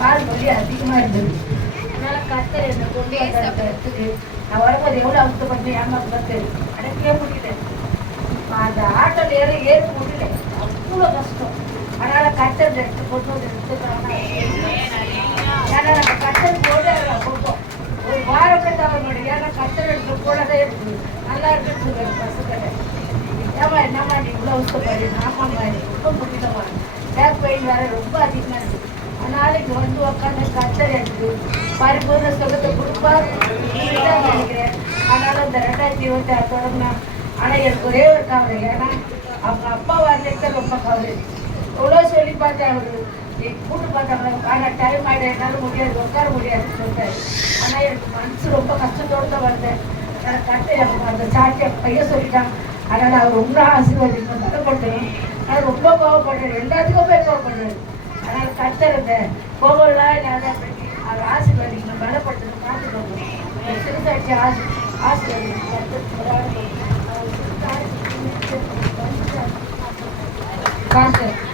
கால் வலி அதிகமா இருந்தது. அதனால கத்தர் என்னை கொண்டு வந்த அந்த இடத்துக்கு நான் வரும்போது எவ்வளவு அவசரப்பட்டேன் ஏமாத்து பார்த்து அடக்கவே முடியல. அந்த ஆட்டோல ஏற முடியல, அவ்வளோ கஷ்டம். அதனால கத்தர் எடுத்து கொண்டு வந்து எடுத்துக்கிறாங்க. ஏன்னா நம்ம கத்தர் போட போகும் ஒரு வாரம் தவிர முடியும். ஏன்னா கத்தர் எடுத்து போடவே இருக்குது நல்லா இருக்குன்னு சொல்லுவாங்க பசங்க. ஏமா என்னம்மா நீ இவ்வளோ அவசரப்படி? ஆமாம்மா ரொம்ப முடியலம்மா, பேக் பெயின் வேற ரொம்ப அதிகமாக இருக்குது. அதனால இங்கே வந்து உட்காந்து கத்தர் எனக்கு பரிபூர்ண சுகத்தை கொடுப்பார் நினைக்கிறேன். அதனால இந்த 2026 தொடங்கினேன். ஆனால் எனக்கு ஒரே ஒரு கவலை, ஏன்னா அவங்க அப்பா வரலைக்கு ரொம்ப கவலை. எவ்வளோ சொல்லி பார்த்தேன், அவரு கூட்டு பார்த்தாங்க. ஆனால் டைம் ஆகிட என்னால் முடியாது, உட்கார முடியாதுன்னு சொல்லிட்டாரு. ஆனால் எனக்கு மனசு ரொம்ப கஷ்டத்தோடு தான் வந்தேன். அதனால் கட்டை அந்த சாட்சி பையன் சொல்லிட்டான். அதனால் அவர் ரொம்ப ஆசீர்வாதம் பலப்படுத்தணும். ஆனால் ரொம்ப கோவப்படுறாரு, எல்லாத்துக்கும் போய் கோவப்படுறாரு. அதனால் கத்தர் இந்த கோவம்லாம் நிறையா பண்ணி அவர் ஆசீர்வாதிக்கணும், பலப்படுத்தணும், பார்த்துக்கோங்க. சிறுசாட்சி ஆசீர்வாதிக்கணும்.